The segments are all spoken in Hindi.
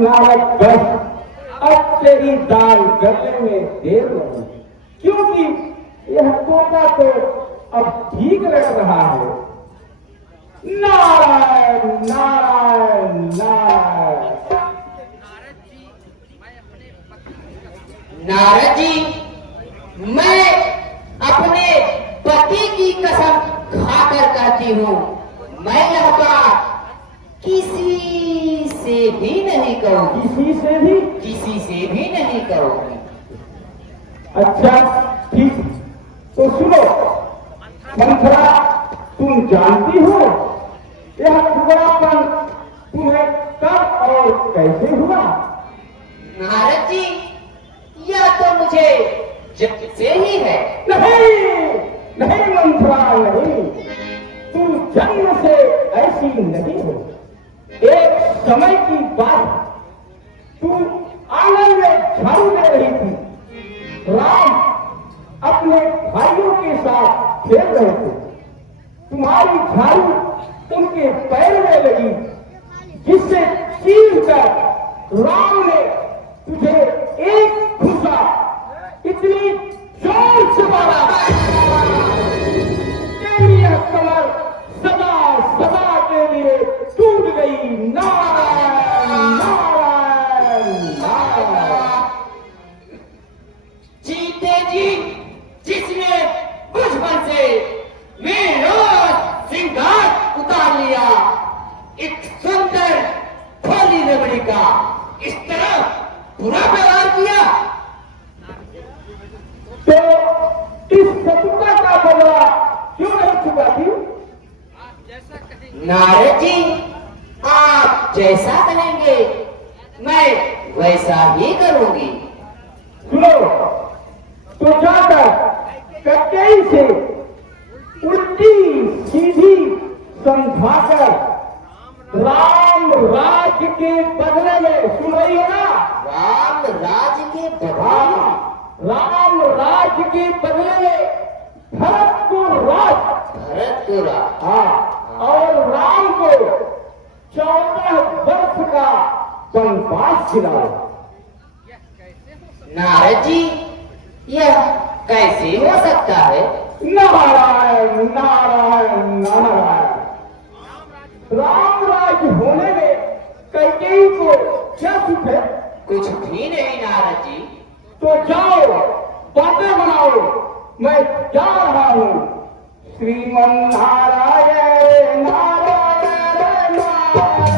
नारद बस अब तेरी दाल गलने में देर नहीं, क्योंकि यह तोता तो अब ठीक लग रहा है। नारायण नारायण नारायण। नारद जी, मैं अपने पति की कसम खाकर कहती हूँ, मैं यह बात किसी से भी नहीं कहूँगी। किसी से भी नहीं कहूँगी। अच्छा ठीक, तो सुनो मंथरा, तुम जानती हो यह टुकड़ापन तुम्हें कब और कैसे हुआ? नारद जी, यह तो मुझे जब से ही है। नहीं मंथरा, नहीं, तुम जन्म से ऐसी नहीं हो। एक समय की बात, तुम आंगन में झाड़ू दे रही थी, राम अपने भाइयों के साथ खेल रहे थे, तुम्हारी झाड़ू उनके पैर में लगी, जिससे चीरकर राम ने तुझे एक घुसा इतनी जोर से मारा, तेरी यह कमर सदा सदा के लिए टूट गई। नारायण नारायण नारायण। जीते जी जिसने बचपन से मेरा श्रृंगार उतार लिया, एक सुंदर भोली रमणी का इस तरह बुरा व्यवहार किया, तो इस शत्रुता का बदला क्यों नहीं चुकाती? नारद जी, आप जैसा कहेंगे मैं वैसा ही करूंगी। सुनो, तो जाकर कटई से उल्टी सीधी समझाकर राम राज्य के बदले में, सुन रही हो ना? राम राज्य के बदले, राम राज्य के बदले में भरत को राज, हाँ, और राम को 14 वर्ष का वनवास दिलाओ। नारद जी, यह कैसे हो सकता है? नारायण नारायण नारायण। राम राज्य होने में कैकेयी को क्या सुख है? कुछ भी नहीं नारद जी। तो जाओ, बातें बनाओ, मैं जा रहा हूँ। श्रीमन नारायण नारायण नारायण।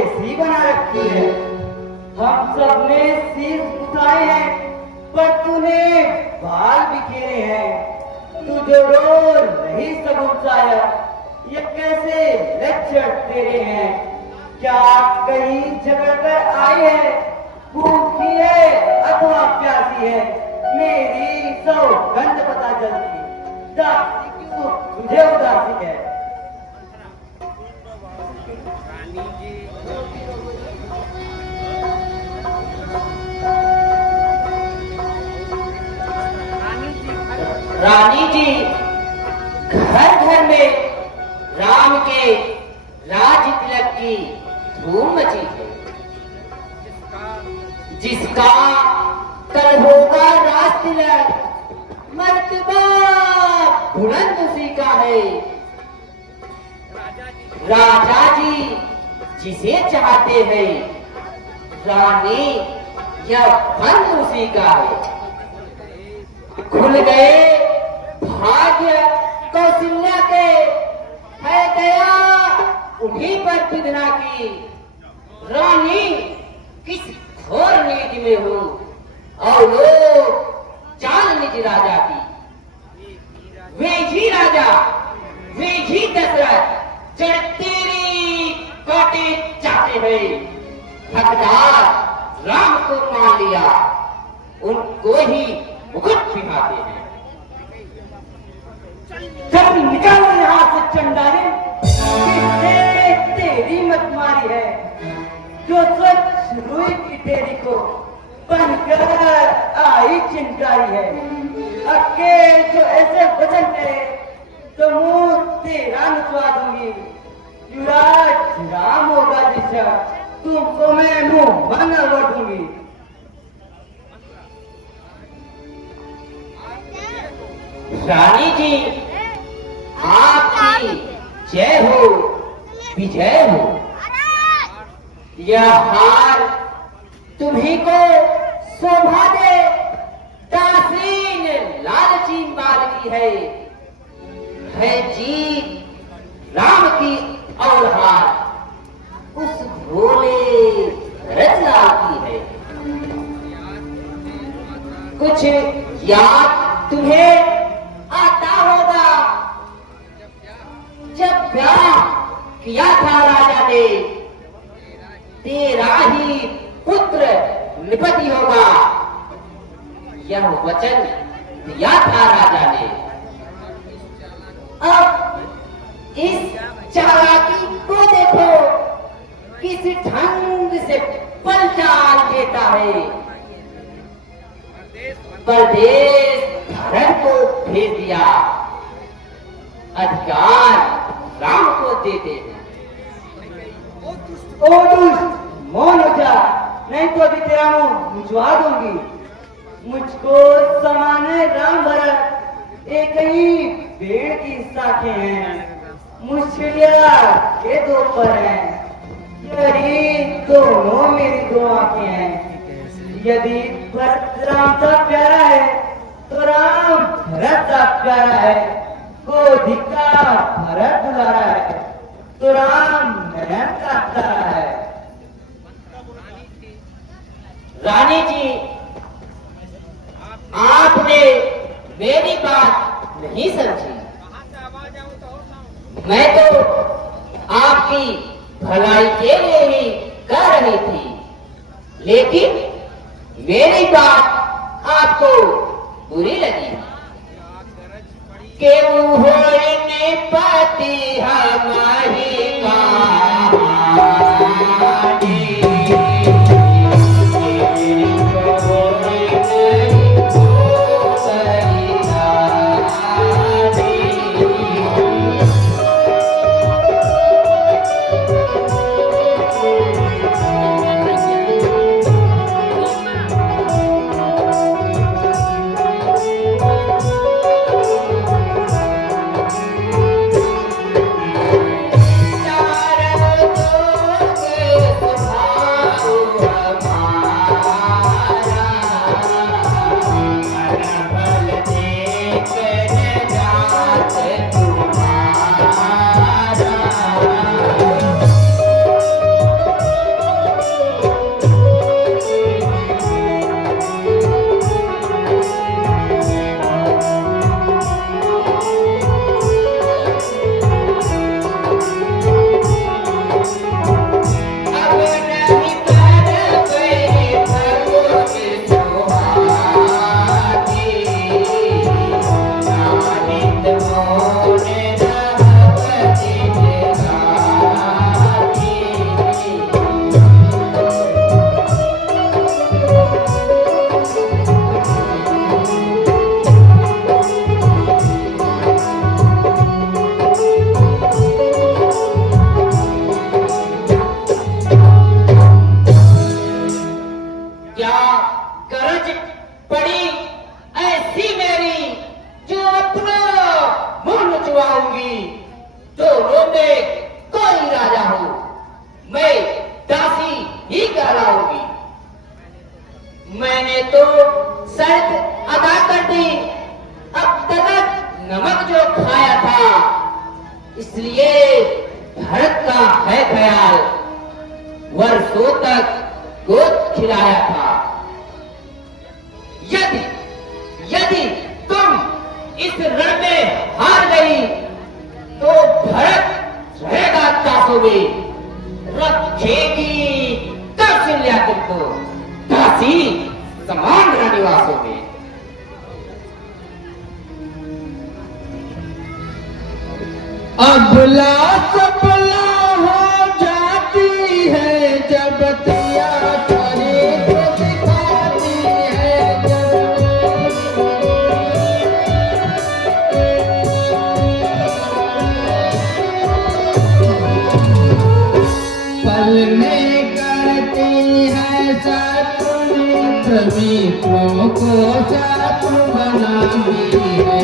ऐसी बना रखी है। हम सब ने सिर उठाए हैं, पर तूने बाल बिखेरे हैं। तू जो रोज नहीं सगुंसाया, ये कैसे लक्षण तेरे हैं? क्या कहीं झगड़ कर आई है, भूखी है अथवा प्यासी है? मेरी सौगंध पता चलती, दासी क्यों तुझे उदासी है? रानी जी, घर घर में राम के राज तिलक की धूम मची है। जिसका कल होगा राज तिलक, मर्तबा बुलंद उसी का है। राजा जी जिसे चाहते हैं, रानी यह फंद उसी का है। खुल गए भाग्य कौशल्या के, है दया उन्हीं पर विधना की। रानी किस घोर नीति में हो, और लोग चाल निज राजा की। वे ही राजा, वे ही दशरथ, जड़ तेरी काटे चाहते हैं। हकदार राम को मान लिया, उनको ही मुकुट पिहाते हैं। जब निकल यहाँ से चंडाले, किसने तेरी मत मारी है? जो स्वच्छ रुई की तेरी को बनकर आई चिंकारी है। अकेले जो ऐसे वचन करे, तो मुंह तेरा नुचवा दूंगी। युवराज राम होगा जिसका, तुमको मैं मुंह बना लौटूंगी। रानी जी, आपकी जय हो, विजय हो। यह हार तुम्ही को शोभा दे, दासीन लालची माल की है जीत राम की और हार उस भोले रतलाल की है। कुछ याद तुम्हें आता होगा, जब ब्याह किया था राजा ने, तेरा ही पुत्र निपति होगा, यह वचन दिया था राजा ने। अब इस चालाकी को देखो, किस ढंग से पलचाल देता है। परदेश धर्म को भेज दिया, अधिकार राम को देते हैं। ओ दुष्ट, मौन हो जा, नहीं तो अभी तेरा मुंह मुझवा दूंगी। मुझको समाने राम भरत एक ही पेड़ की शाखें हैं, मुश्किलिया के दो पर हैं, यही दोनों मेरी दो आंखें हैं। यदि भरत राम सा प्यारा है, तो राम भरत सा प्यारा है। गोदी का भरत दुलारा है, तो राम नयन का तारा है। रानी जी, आपने मेरी बात नहीं समझी। मैं तो आपकी भलाई के लिए ही कह रही थी, लेकिन मेरी बात आपको बुरी लगी। केहू होने पति हमारी चार ने तो शर्त अदा कर दी। अब तक नमक जो खाया था, इसलिए भरत का है ख्याल, वर्षों तक गोद खिलाया था। यदि यदि तुम इस रण में हार गई तो भरत रहेगा दासों में, रखेगी कौशल्या तुमको दासी समान रनिवासों में। अबला सबला हो जाती है जब तिया करे तो सिखाती है पल में करती है साथ मित्रों को साथ बनाती है।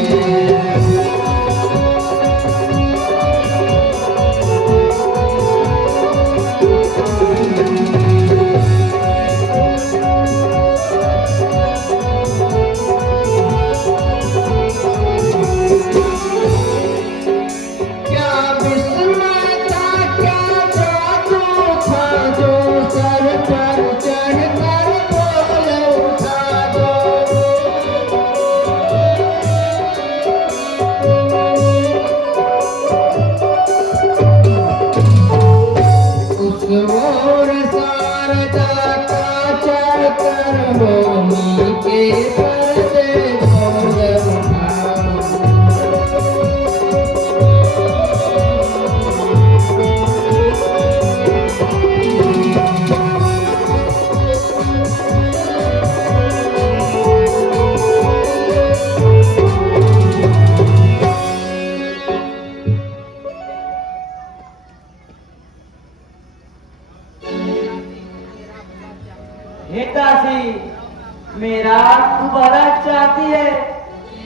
मेरा तू बड़ा चाहती है,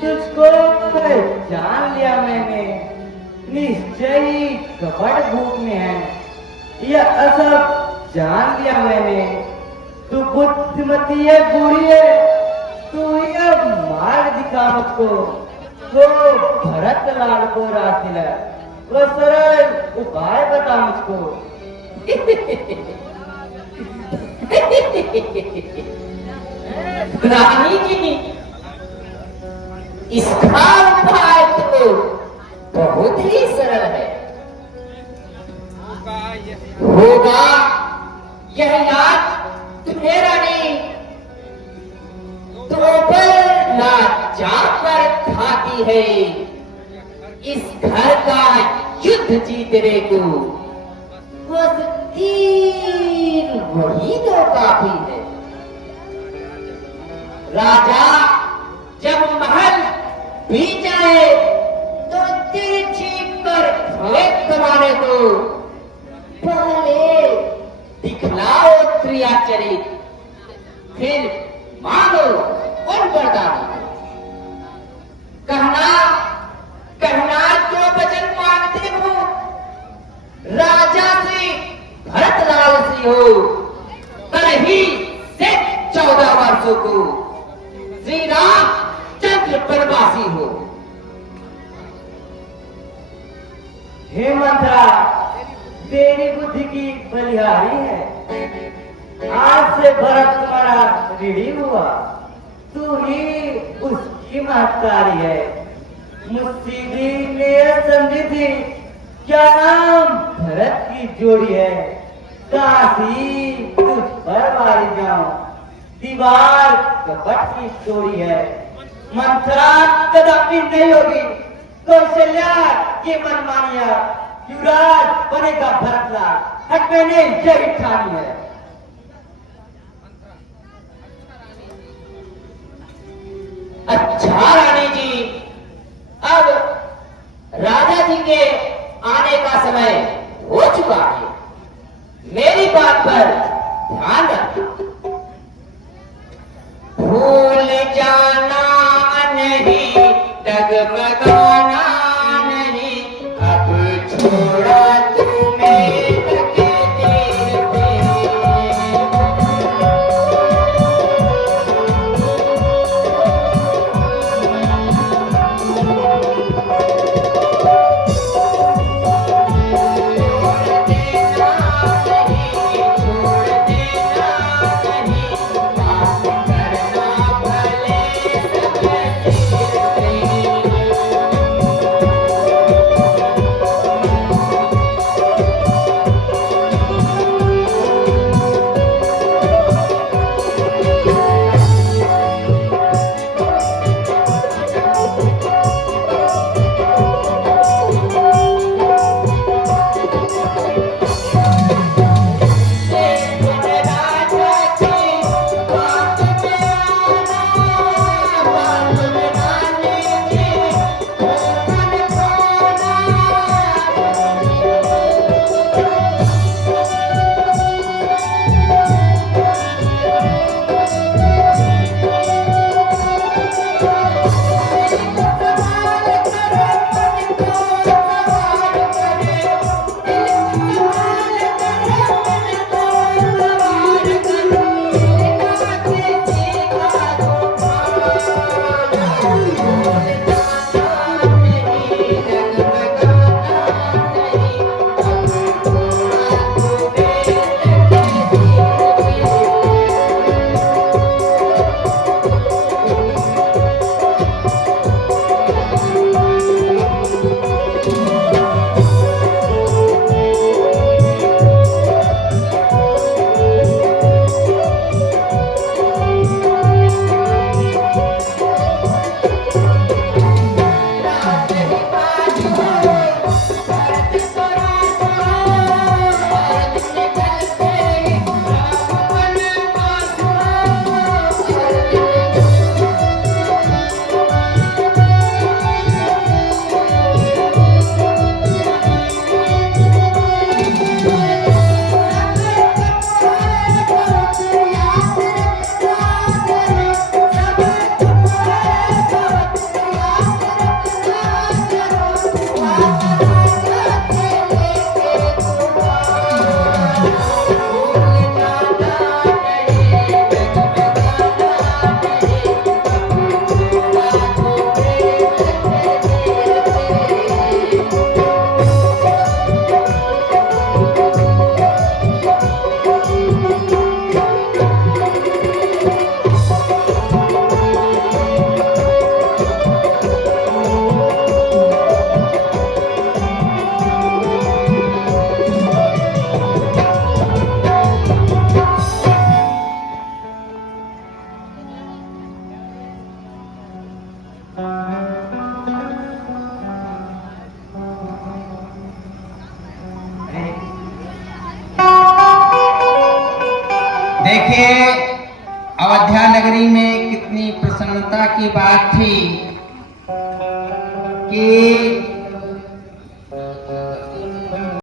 तुझको जान लिया मैंने, निश्चय ही कपट भूख में है, यह असब जान लिया मैंने। तू बुद्धिमती है, बूढ़ी है, तू यह मार्ग दिखा मुझको, वो भरत लाल को राह दिला, वो सरल उपाय बता मुझको। रानी जी, इसका उपाय तो बहुत ही सरल है। होगा यह याद तुम्हें रानी, दोपहर लाचा पर खाती है, इस घर का युद्ध जीतने को बस 3 वही तो काफी है। राजा जब महल भी जाए तो तिरछी कर फेंक कमाने को पहले दिखलाओ त्रियाचरित, फिर मांगो उन वरदान। कहना कहना जो वचन मांगते हो, राजा से भरतलाल से हो, कल ही से 14 वर्षों को श्री राम चंद्र प्रवासी हो। हे मंत्रा, तेरी बुद्धि की बलिहारी है, आज से भरत तुम्हारा ऋणी हुआ, तू ही उसकी महतारी है। मुझसे भी ने समझी थी क्या नाम भरत की जोड़ी है, काशी तुझ पर मारी जाऊं, दीवार कपट की चोरी है। मंत्रा कदापि नहीं होगी, कौशल्या की मनमानिया, युवराज बनेगा भरतलाल, हक मैंने यही ठानी है। अच्छा रानी जी, अब राजा जी के आने का समय हो चुका है, मेरी बात पर ध्यान रखना। भूल जाना नहीं, डगमगाना नहीं, अब छोड़ा तुम्हें तके दिल पे। देखिए, अयोध्या नगरी में कितनी प्रसन्नता की बात थी कि